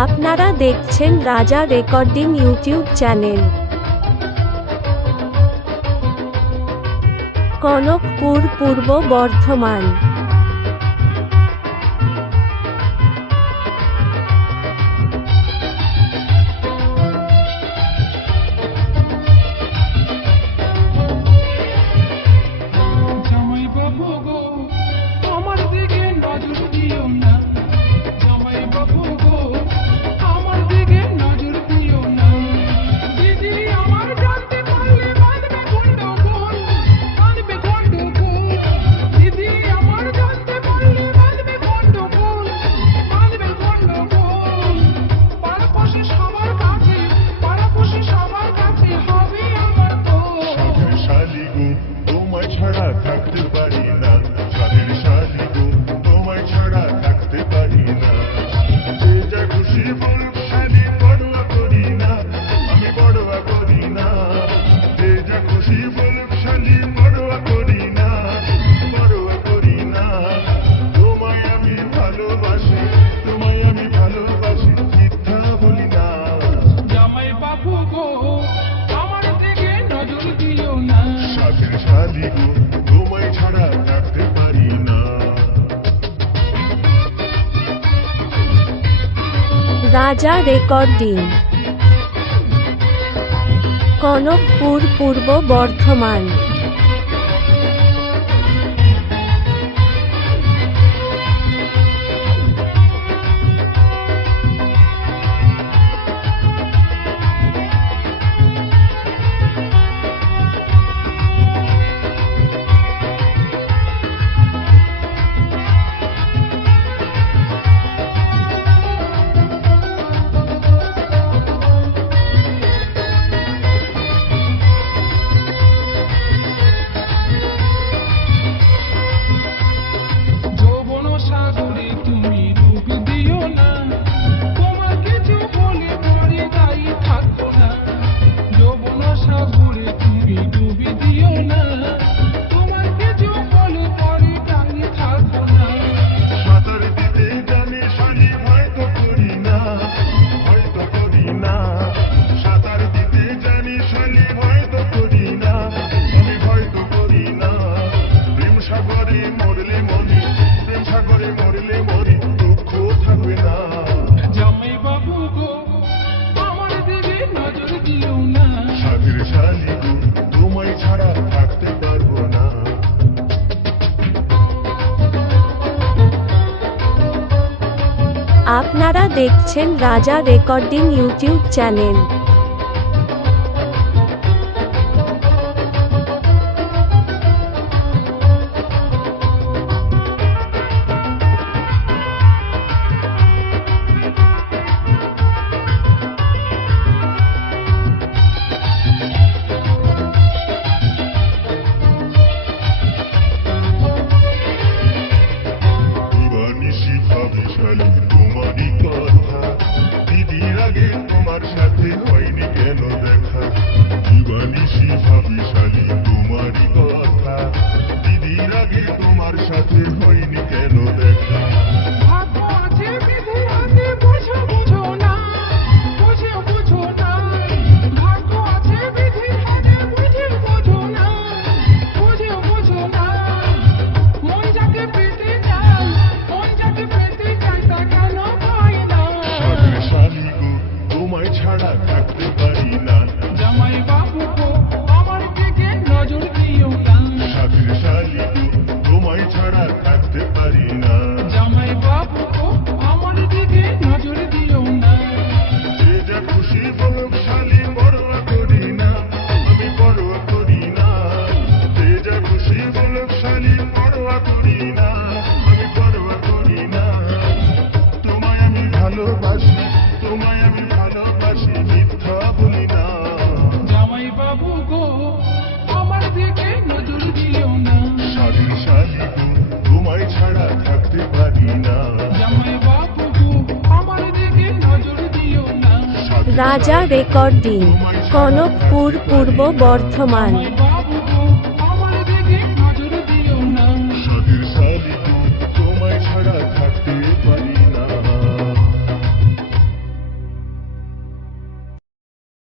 আপনারা দেখছেন রাজা রেকর্ডিং ইউটিউব চ্যানেল। কনকপুর, পূর্ব বর্ধমান। থাকতে পারি না, স্বামীর শালি গো, তোমায় ছাড়া থাকতে পারি না। যে যা খুশি বলুক শালি, বড়ুয়া করি না, আমি বড়ুয়া করি না। যে যা খুশি বলুক শালি, বড়ুয়া করি না, বড়ুয়া করি না। তোমায় আমি ভালোবাসি, তোমায় আমি ভালোবাসি, মিথ্যা বলি না। জামাই বাবু গো, আমার দিকে নজর দিও না। স্বামীর শালি গো, তোমায় ছাড়া থাকতে পারি না। রাজা রেকর্ডিং, কনকপুর, পূর্ব বর্ধমান। আপনারা দেখছেন রাজা রেকর্ডিং ইউটিউব চ্যানেল। তোমারই কথা দিদির আগে তোমার সাথে হয়নি কেন দেখা? দিবানিশি ভাবি শালি তোমারই কথা দিদির আগে তোমার সাথে হয়নি কেন দেখা? ছাড়া থাকতে পারি না। জামাই বাবু গো, আমার দিকে নজর দিও না। স্বামীর শালি গো, তোমায় ছাড়া থাকতে পারি না। জামাই বাবু গো, আমার দিকে নজর দিও না। যে যা খুশি বলুক শালি, বড়ুয়া করি না, আমি বড়ুয়া করি না। যে যা খুশি বলুক শালি, বড়ুয়া করি না, আমি বড়ুয়া করি না। তোমায় আমি ভালোবাসি, তোমায় আমি ভালোবাসি, মিথ্যা বলি না। জামাই বাবু গো, আমার দিকে নজর দিও না। স্বামীর শালি গো, তোমায় ছাড়া থাকতে পারি না। জামাই বাবু গো, আমার দিকে নজর দিও না। রাজা রেকর্ডিং, কনকপুর, পূর্ব বর্ধমান।